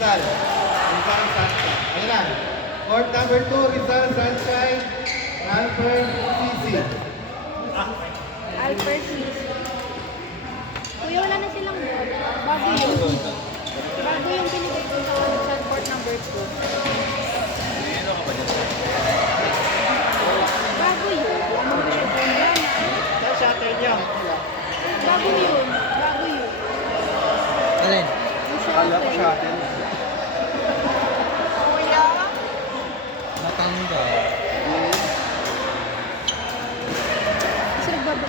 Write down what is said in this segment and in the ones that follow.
Rizal. Rizal Sunshine. Ayun na. Court number 2, Rizal Sunshine. Alfred Sisi. Alfred Sisi. Kuya, wala na silang ball. Bago yun. Bago yung binigay ko sa court number 2. Bago yun. Saan shuttle niya? Bago yun. Bago yun. Alin? Yung Kala ko shuttle. shuttle. Kuya? Matangga. Kasi nagbaba.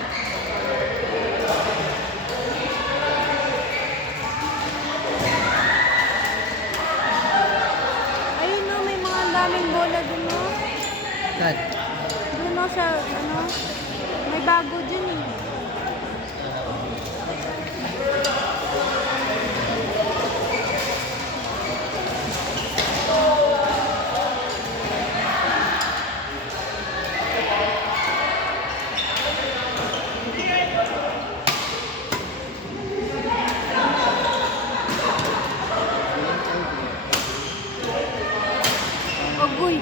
Ayun no, may mga daming bola dun no. Saan? Dun no sa, ano, may bago dun eh. Agoy.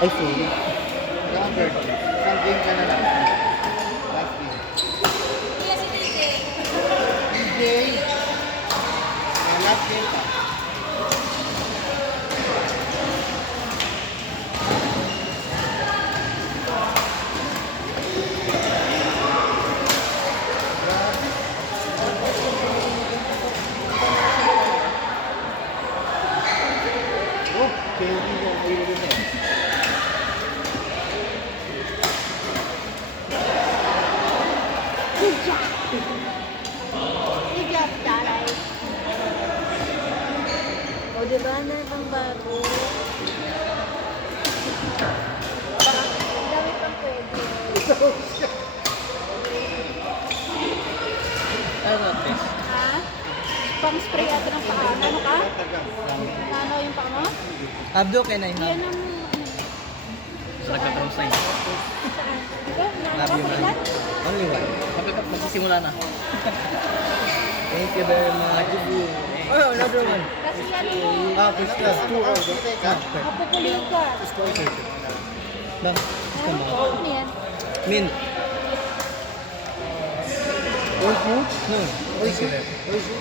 Ay, sorry. Number. Isang game ka na lang. Last game. DJ. Last game pa. Oh, Kelly na ayun na. Good job. Good job, Taray. O, diba na ang bago? Ang dami pang pwede. Ano ba, Pes? Ha? Pang spray ato ng paa. Ano ka? Ano yung paa mo? Abdo, kay na Yan yun. ang... Nagkakaroon sign. Saan? Diba? Love you, man. Nakakailan? Only one. Magsisimula na. Thank you very much. Oh, another one. Kasi ano mo? First class. Mapupulikat. Lang. Ano yan? Mint. Oishi? No. Oishi? Oishi?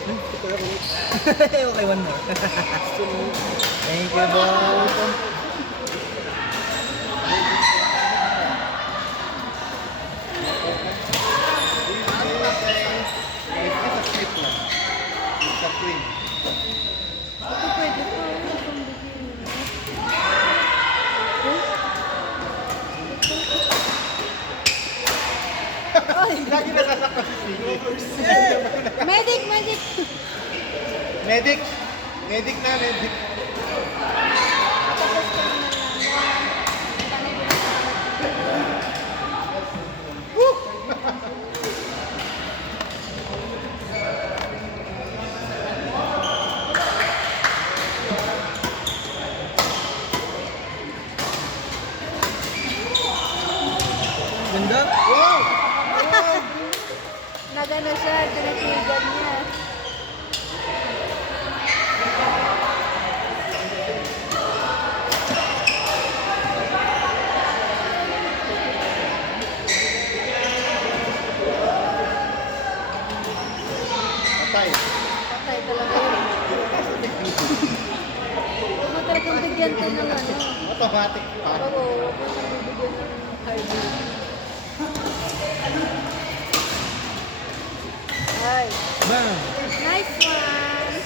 Okay, one more. Thank you, boss. It's a sweet one. It's a cream. Ito pwede pa. Ano pang bigyan? Ay! Lagi nasasaktan si Steve. Medic! Medic! Medic! Medic na, medic. Tapos ko naman lang. Ganda. Wow! Nagano siya, tinatigan niya. Patay. Patay talaga yun. Huwag mo talagang bigyan to ng ano. Automatic pa. Oo, huwag mo talagang bigyan ng hardwood. Ay, Bam. nice one!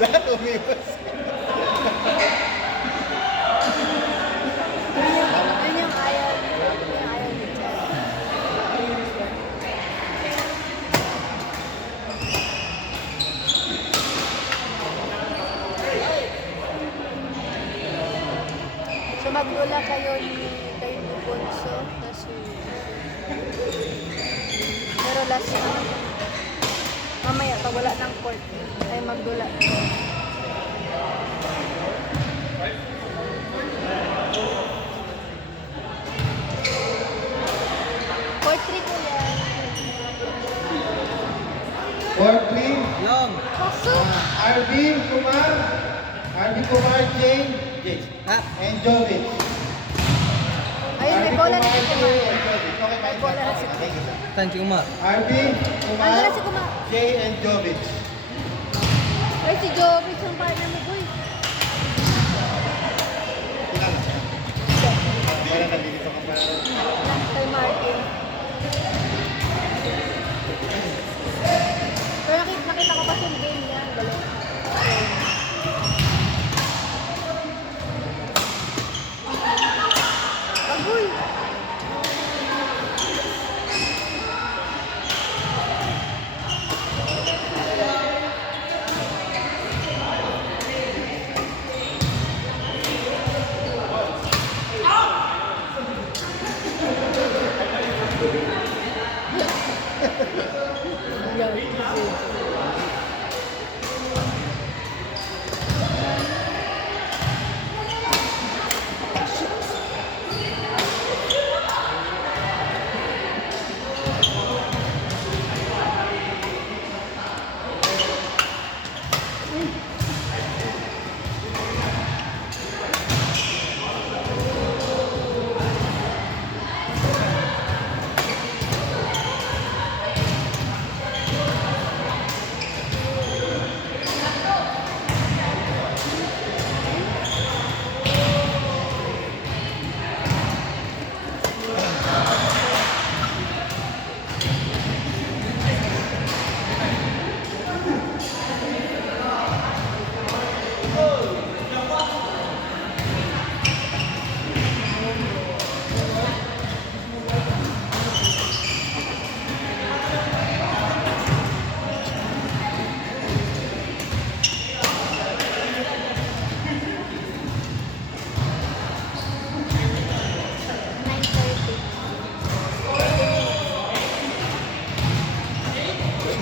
Lahat umiwas. kay Bonso. Tapos pero last na. Mamaya, pag wala ng court, ay magdula. Court 3 po yan. Court 3. Long. Pasok! RB Kumar. RB Kumar, Jane. Ha? And Jovic. Ayun, may bola na si Kumar. Okay, May bola na si Kumar. Thank you, sir. Thank you, Ma. RB Kumar. Ando na si Kumar. Jay and Jovic. Ay, si Jovic yung partner mo, boy. Kilala. Wala na dito ka pa. Kay Martin. Pero nakita ko pa yung game niya. Galing. Agoy!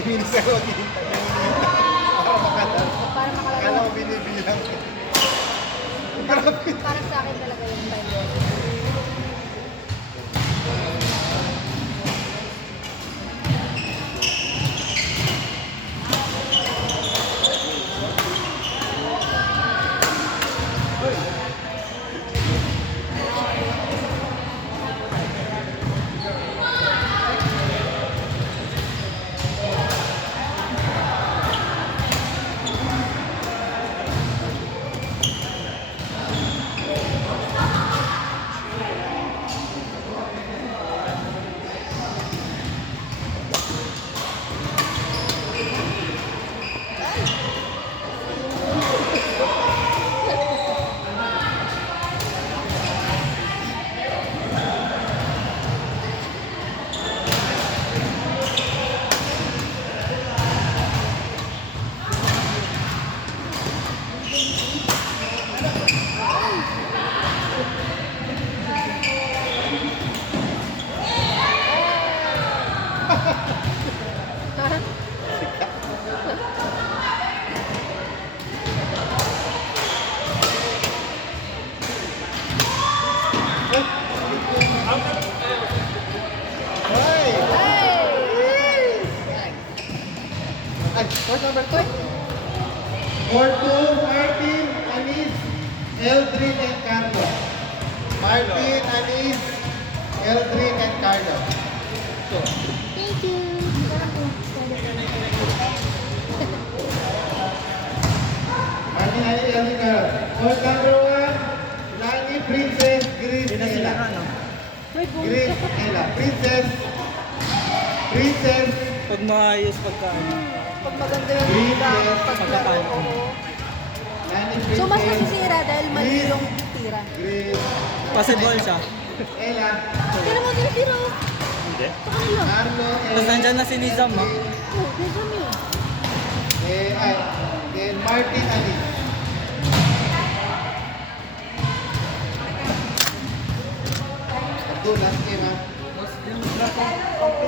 Minsan ako hinihintay. Para makadal. Para Akala makalala. ko binibilang. Para sa akin talaga yung time. Hoy! Hey! Ay, court number 2. Court. Court 2, Martin, Anis, Eldrin, and Carlo. Martin, Anis, Eldrin, and Carlo. Thank you. Martin, Anis, Eldrin, Carlo. Court number 1, Lani, Princess, Grace, Ella. May boom. Grace, Ella. Princess, Princess, Pag maayos pagkaan. Pag maganda yung Green, bago, yes. pag Pagkapan. laro, oo. Lani, So, mas Princess, masisira dahil mali yung tira. Grace, Possible siya. Ella, Tira mo din tira. Hindi. Paano? Carlo, Tapos nandyan na si Nizam, ha? Oh, ganyan yun. then Martin, Anis. Abdul, last game ha. Boss, yung